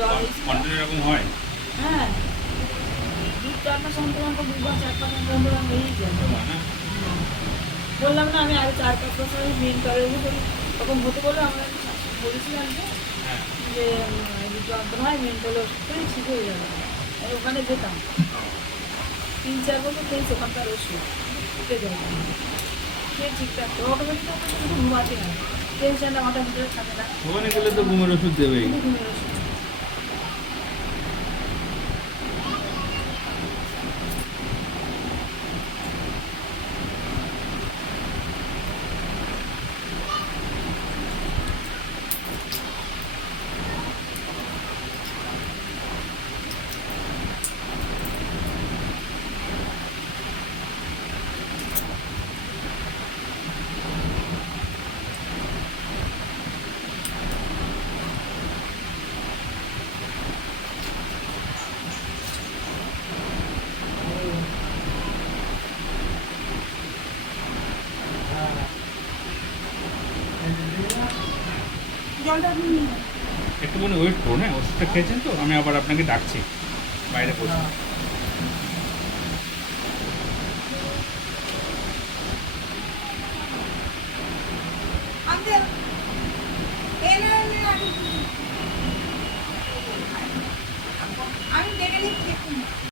জ্বর হয়েছিল। কন্টিনিউ এরকম হয়? হ্যাঁ, 2-4 মাস অন্তর অন্তর, 2 বার 4 মাস অন্তর অন্তর হয়েই যায়। হয় না? বললাম না আমি আগে 4-5 বছর আমি মেন্টরে করি, তখন হতে বলে আমরা বলেছিলাম হ্যাঁ। যে যন্ত্রণা হয় মেন্টলে ওষুধ খেলেই ঠিক হয়ে যাবে। আমি ওখানে যেতাম 3-4 বছর খেয়েছি ওখানকার ওষুধ, উঠে যায় খেয়ে ঠিক থাকতো। অটোমেটিক আমার শুধু ঘুমাতে হয়, টেনশনটা মাথার ভিতরে থাকে না, ওখানে গেলে তো ঘুমের ওষুধ দেবেই। শুধু ঘুমের ওষুধ। জলটা আপনি নিয়ে যান। একটুখানি ওয়েট করুন, হ্যাঁ ওষুধটা খেয়েছেন তো, আমি আবার আপনাকে ডাকছি বাইরে বসে। আমি ডেকে নিচ্ছি একটু।